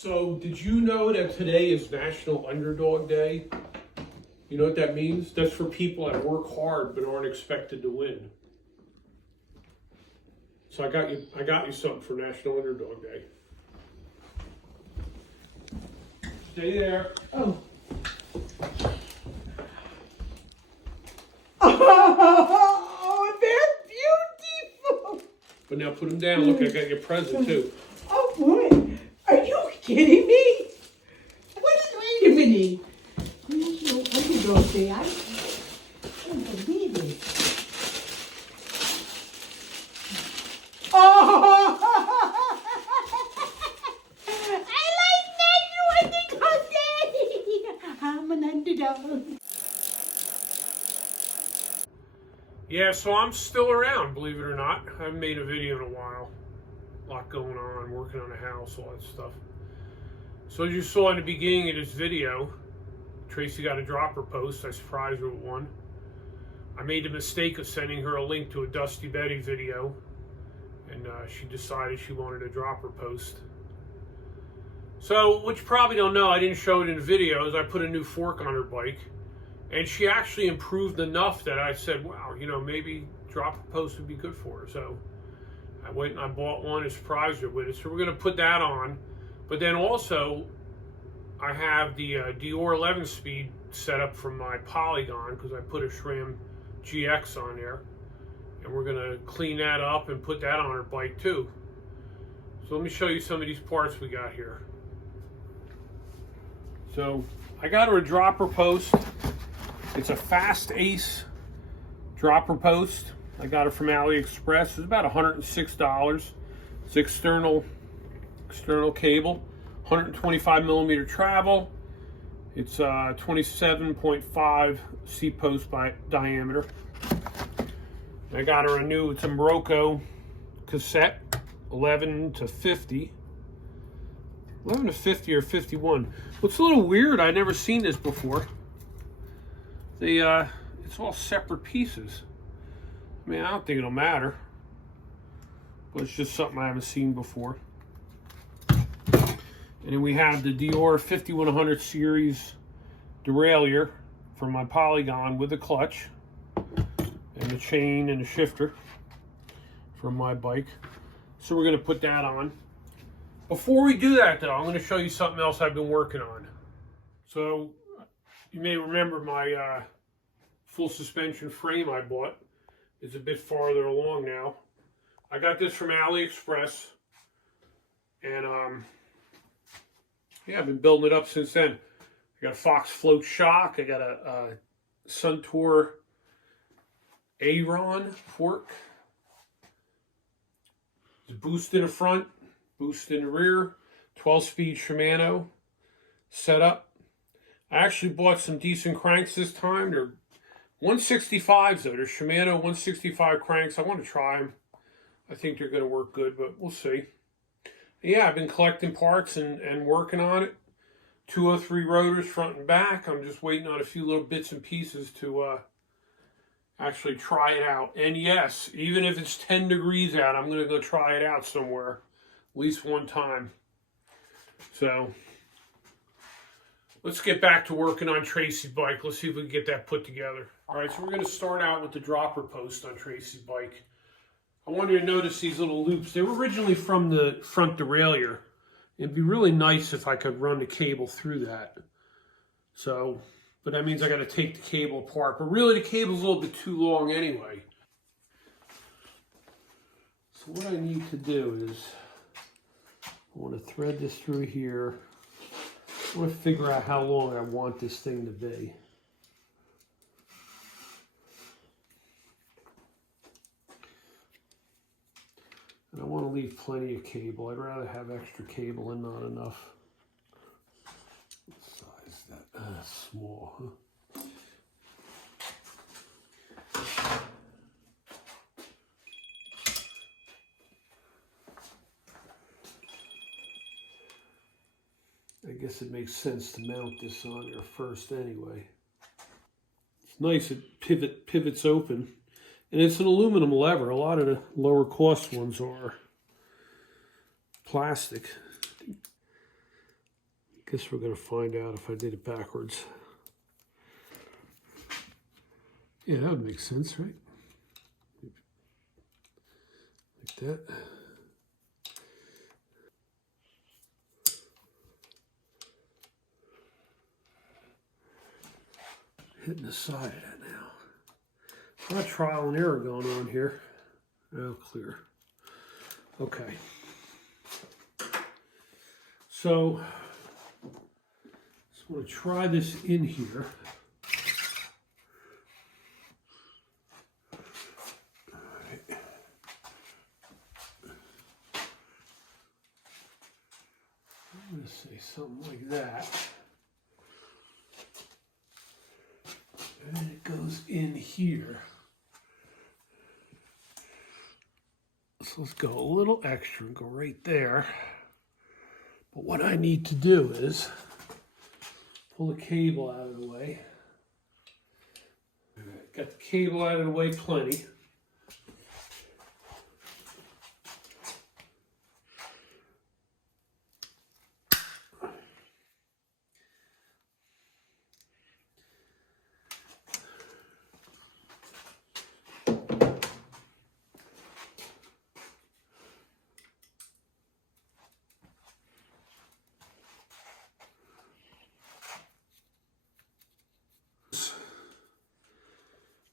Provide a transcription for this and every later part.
So, did you know that today is National Underdog Day? You know what that means? That's for people that work hard but aren't expected to win. So I got you something for National Underdog Day. Stay there. Oh. Oh, they're beautiful. But now put them down. Look, I got your present too. Oh boy, are you kidding me? Wait a minute. National Underdog Day. I can't believe it. Oh, I like National Underdog Day. I'm an underdog. Yeah, so I'm still around, believe it or not. I haven't made a video in a while. A lot going on, working on the house, all that stuff. So as you saw in the beginning of this video, Tracy got a dropper post. I surprised her with one. I made the mistake of sending her a link to a Dusty Betty video, and she decided she wanted a dropper post. So, what you probably don't know, I didn't show it in the video, is I put a new fork on her bike. And she actually improved enough that I said, wow, you know, maybe dropper post would be good for her. So I went and I bought one and surprised her with it. So we're going to put that on. But then also, I have the Dior 11-speed set up from my Polygon because I put a SRAM GX on there. And we're going to clean that up and put that on her bike too. So let me show you some of these parts we got here. So I got her a dropper post. It's a Fast Ace dropper post. I got it from AliExpress. It's about $106. It's external cable, 125 millimeter travel. It's 27.5 C-post by diameter. I got her a new, it's a Morocco cassette, 11 to 50. 11 to 50 or 51. What's a little weird, I've never seen this before. It's all separate pieces. I mean, I don't think it'll matter, but it's just something I haven't seen before. And then we have the Dior 5100 series derailleur from my Polygon with the clutch and the chain and the shifter from my bike. So we're going to put that on. Before we do that though, I'm going to show you something else I've been working on. So you may remember my full suspension frame I bought. It's a bit farther along now. I got this from AliExpress. And yeah, I've been building it up since then. I got a Fox Float shock. I got a Suntour Aeron fork. There's a boost in the front, boost in the rear, 12-speed Shimano setup. I actually bought some decent cranks this time. They're 165s though. They're Shimano 165 cranks. I want to try them. I think they're going to work good, but we'll see. Yeah, I've been collecting parts and working on it. 203 rotors front and back. I'm just waiting on a few little bits and pieces to actually try it out. And yes, even if it's 10 degrees out, I'm going to go try it out somewhere. At least one time. So let's get back to working on Tracy's bike. Let's see if we can get that put together. All right, so we're going to start out with the dropper post on Tracy's bike. I want you to notice these little loops. They were originally from the front derailleur. It'd be really nice if I could run the cable through that. So, but that means I got to take the cable apart. But really, the cable's a little bit too long anyway. So what I need to do is, I want to thread this through here. I want to figure out how long I want this thing to be. And I want to leave plenty of cable. I'd rather have extra cable and not enough. What size is that? Small, huh? I guess it makes sense to mount this on there first anyway. It's nice, it pivots open. And it's an aluminum lever. A lot of the lower cost ones are plastic. Guess we're going to find out if I did it backwards. Yeah, that would make sense, right? Like that. Hitting the side of that now. A lot of trial and error going on here. Oh, clear. Okay. So, just want to try this in here. All right. I'm going to say something like that. And it goes in here. So let's go a little extra and go right there. But what I need to do is pull the cable out of the way. Got the cable out of the way plenty.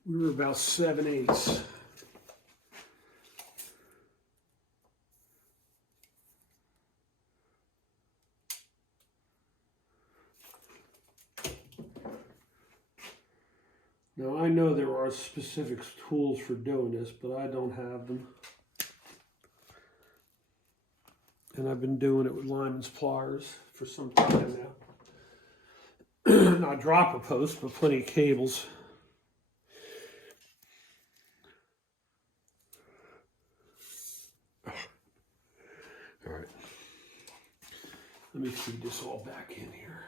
We were about 7/8. Now I know there are specific tools for doing this, but I don't have them. And I've been doing it with Lyman's pliers for some time now. Not dropper posts, but plenty of cables. All right. Let me feed this all back in here.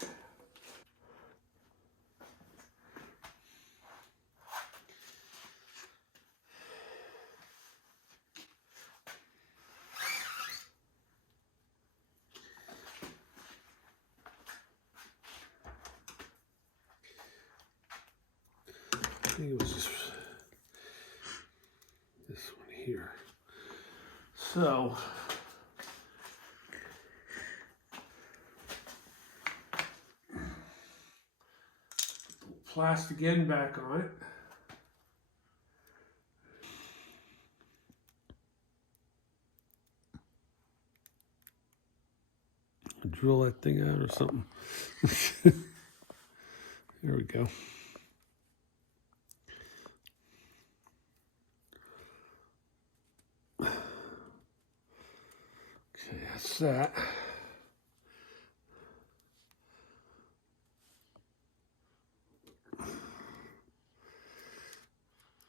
I think it was this one here. So, plastic end back on it. Drill that thing out or something. There we go. Okay, that's that.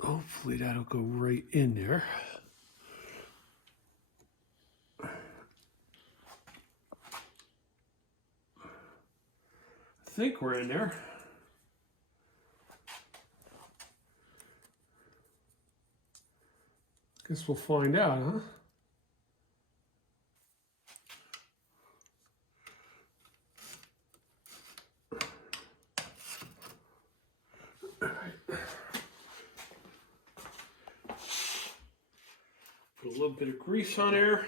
Hopefully that'll go right in there. I think we're in there. Guess we'll find out, huh? Put a little bit of grease on there.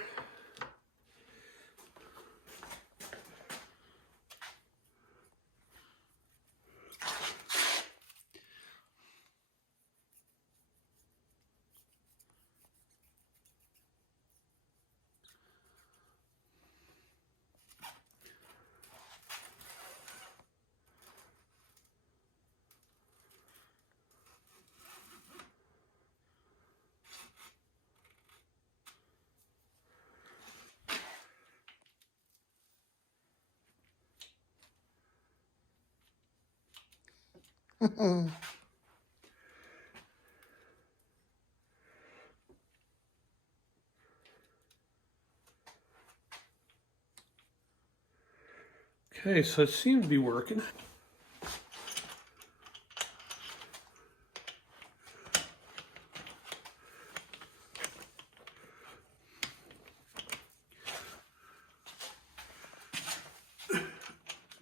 Okay, so it seems to be working.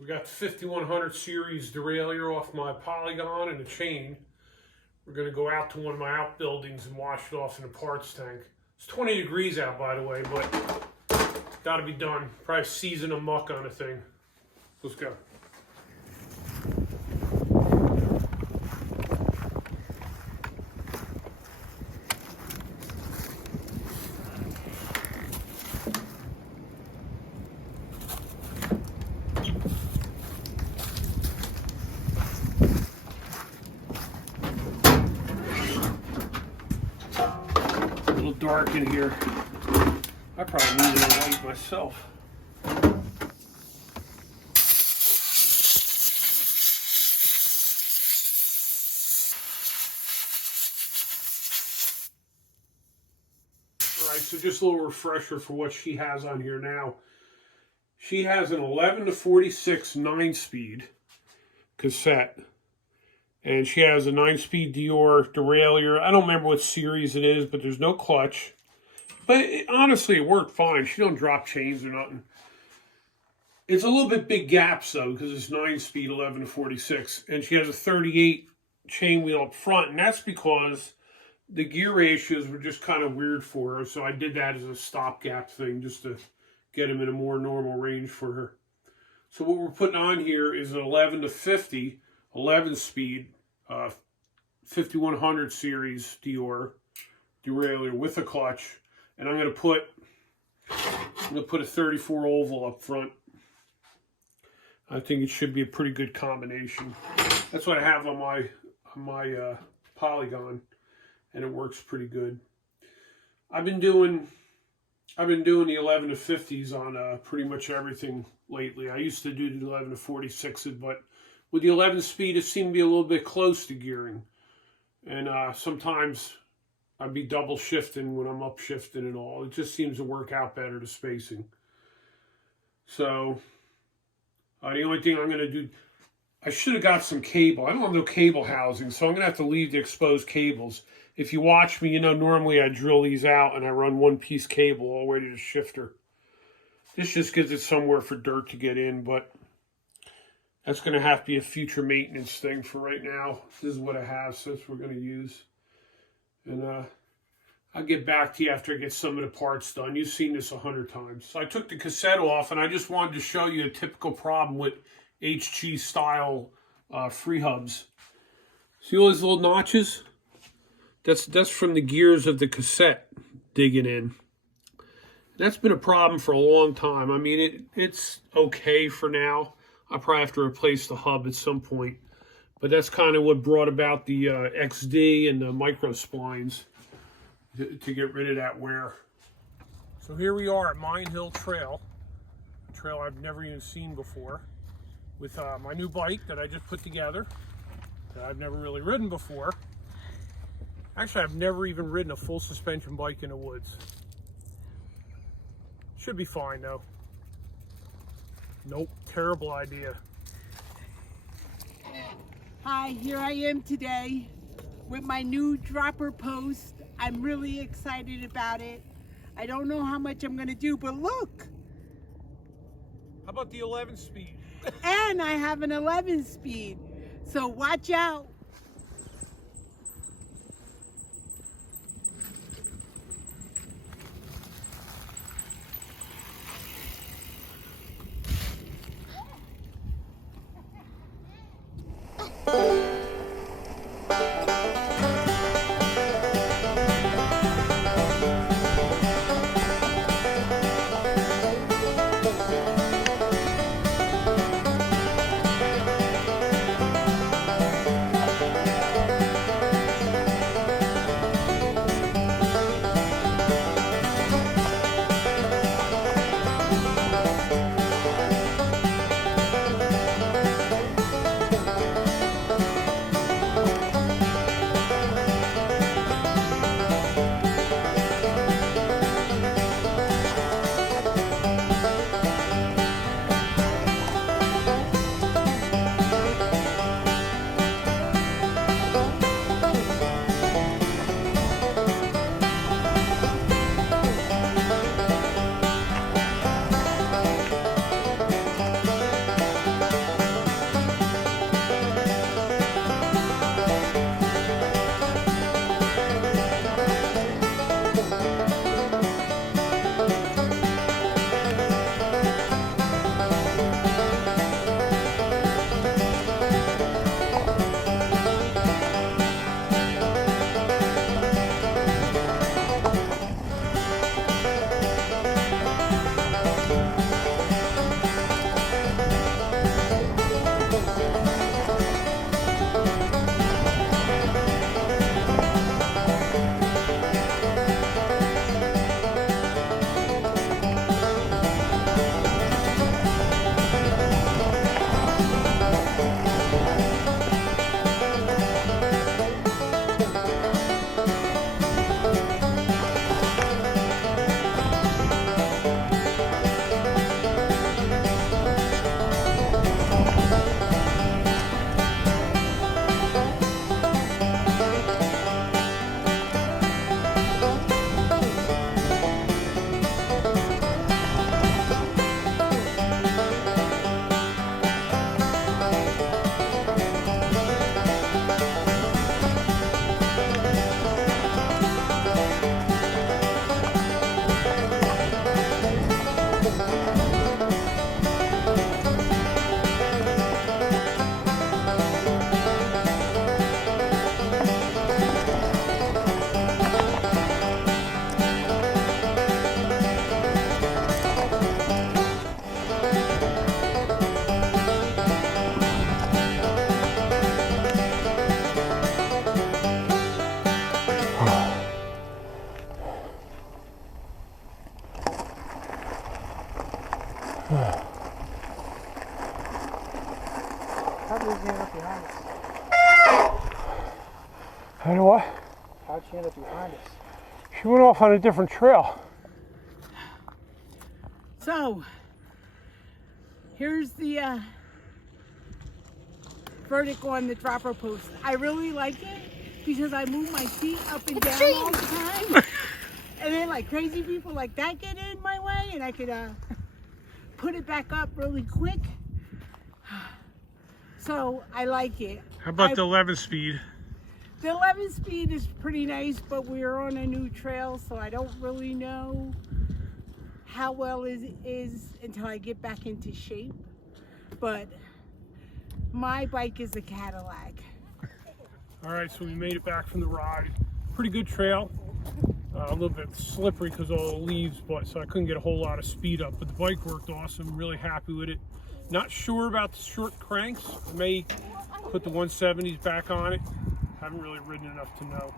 We got the 5100 series derailleur off my Polygon and a chain. We're going to go out to one of my outbuildings and wash it off in a parts tank. It's 20 degrees out, by the way, but got to be done. Probably season a muck on the thing. Let's go. A little dark in here. I probably need a light myself. All right, so just a little refresher for what she has on here now. She has an 11 to 46 9-speed cassette. And she has a 9-speed Deore derailleur. I don't remember what series it is, but there's no clutch. But honestly, it worked fine. She don't drop chains or nothing. It's a little bit big gaps, though, because it's 9-speed 11 to 46. And she has a 38 chain wheel up front. And that's because the gear ratios were just kind of weird for her. So I did that as a stopgap thing just to get them in a more normal range for her. So what we're putting on here is an 11 to 50 11-speed 5100 series Deore derailleur with a clutch, and I'm going to put a 34 oval up front. I think it should be a pretty good combination. That's what I have on my Polygon, and it works pretty good. I've been doing the 11 to 50s on pretty much everything lately. I used to do the 11 to 46s, but with the 11 speed, it seemed to be a little bit close to gearing. And sometimes I'd be double shifting when I'm up shifting and all. It just seems to work out better, the spacing. So the only thing I'm going to do, I should have got some cable. I don't have no cable housing, so I'm going to have to leave the exposed cables. If you watch me, you know normally I drill these out and I run one-piece cable all the way to the shifter. This just gives it somewhere for dirt to get in, but that's going to have to be a future maintenance thing for right now. This is what I have, so that's what we're going to use. And I'll get back to you after I get some of the parts done. You've seen this 100 times. So I took the cassette off, and I just wanted to show you a typical problem with HG-style free hubs. See all those little notches? That's from the gears of the cassette digging in. That's been a problem for a long time. I mean, it's okay for now. I'll probably have to replace the hub at some point. But that's kind of what brought about the XD and the micro splines to get rid of that wear. So here we are at Mine Hill Trail, a trail I've never even seen before, with my new bike that I just put together, that I've never really ridden before. Actually, I've never even ridden a full suspension bike in the woods. Should be fine though. Nope, terrible idea. Hi, here I am today with my new dropper post. I'm really excited about it. I don't know how much I'm gonna do, but look. How about the 11 speed? And I have an 11 speed, so watch out. How did you end up behind us? I know what? How'd she end up behind us? She went off on a different trail. So, here's the verdict on the dropper post. I really like it because I move my feet up and down all the time. And then like crazy people like that get in my way and I could put it back up really quick. So I like it. How about the 11 speed? The 11 speed is pretty nice, but we're on a new trail, so I don't really know how well it is until I get back into shape. But my bike is a Cadillac. All right, so we made it back from the ride. Pretty good trail. A little bit slippery because of all the leaves, so I couldn't get a whole lot of speed up. But the bike worked awesome. Really happy with it. Not sure about the short cranks. May put the 170s back on it. Haven't really ridden enough to know.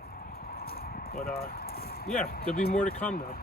But yeah, there'll be more to come though.